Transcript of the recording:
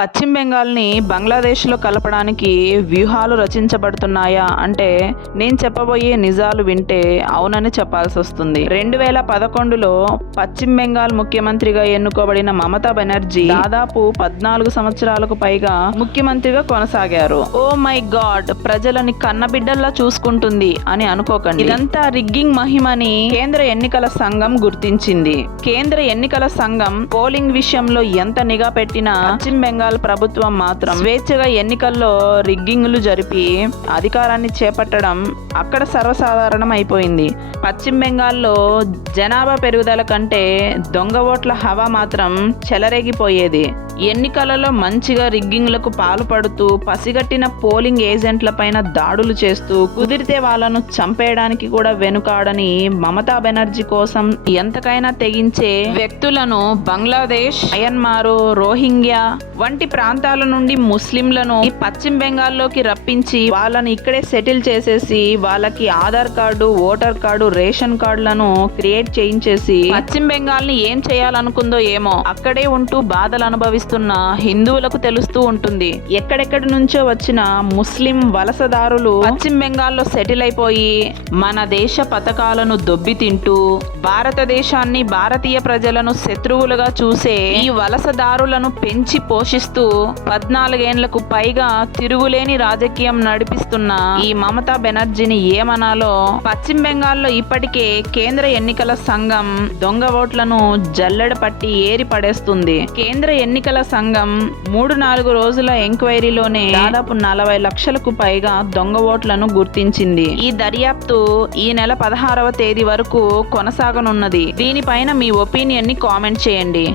పశ్చిమ బెంగాల్ని బంగ్లాదేశ్లో కలపడానికి వ్యూహాలు రచించబడుతున్నాయా అంటే నేను చెప్పబోయే నిజాలు వింటే అవునని చెప్పాల్సి వస్తుంది. 2011లో పశ్చిమ బెంగాల్ ముఖ్యమంత్రిగా ఎన్నుకోబడిన మమతా బెనర్జీ దాదాపు 14 సంవత్సరాలకు పైగా ముఖ్యమంత్రిగా కొనసాగారు. ఓ మై గాడ్, ప్రజలని కన్నబిడ్డల్లా చూసుకుంటుంది అని అనుకోకండి. ఇదంతా రిగ్గింగ్ మహిమని కేంద్ర ఎన్నికల సంఘం గుర్తించింది. కేంద్ర ఎన్నికల సంఘం పోలింగ్ విషయంలో ఎంత నిఘా పెట్టినా పశ్చిమ బెంగాల్ ప్రభుత్వం మాత్రం స్వేచ్ఛగా ఎన్నికల్లో రిగ్గింగ్లు జరిపి అధికారాన్ని చేపట్టడం అక్కడ సర్వసాధారణం అయిపోయింది. పశ్చిమ బెంగాల్లో జనాభా పెరుగుదల కంటే దొంగ ఓట్ల హవా మాత్రం చెలరేగిపోయేది. ఎన్నికలలో మంచిగా రిగ్గింగ్లకు పాల్పడుతూ పసిగట్టిన పోలింగ్ ఏజెంట్ల పైన దాడులు చేస్తూ కుదిరితే వాళ్ళను చంపేయడానికి కూడా వెనుకాడని మమతా బెనర్జీ కోసం ఎంతకైనా తెగించే వ్యక్తులను బంగ్లాదేశ్, మయన్మారు, రోహింగ్యా వంటి ప్రాంతాల నుండి ముస్లింలను పశ్చిమ బెంగాల్లోకి రప్పించి వాళ్ళని ఇక్కడే సెటిల్ చేసేసి వాళ్ళకి Aadhaar card, voter card, ration కార్డులను క్రియేట్ చేయించేసి పశ్చిమ బెంగాల్ ని ఏం చేయాలనుకుందో ఏమో అక్కడే ఉంటూ బాధలు అనుభవిస్తున్న హిందువులకు తెలుస్తూ ఉంటుంది. ఎక్కడెక్కడి నుంచో వచ్చిన ముస్లిం వలసదారులు పశ్చిమ బెంగాల్లో సెటిల్ అయిపోయి మన దేశ పథకాలను దొబ్బి తింటూ భారతదేశాన్ని, భారతీయ ప్రజలను శత్రువులుగా చూసే ఈ వలసదారులను పెంచి పోషిస్తూ 14 ఏళ్లకు పైగా తిరుగులేని రాజకీయం నడిపిస్తున్న ఈ మమతా బెనర్జీని ఏమనాలో. పశ్చిమ బెంగాల్లో ఇప్పటికే కేంద్ర ఎన్నికల సంఘం దొంగ ఓట్లను జల్లెడ పట్టి ఏరి పడేస్తుంది. కేంద్ర ఎన్నికల సంఘం 3-4 రోజుల ఎంక్వైరీలోనే దాదాపు 40 లక్షలకు పైగా దొంగ ఓట్లను గుర్తించింది. ఈ దర్యాప్తు ఈ నెల 16వ తేదీ వరకు కొనసాగనున్నది. దీనిపైన మీ ఒపీనియన్ ని కామెంట్ చేయండి.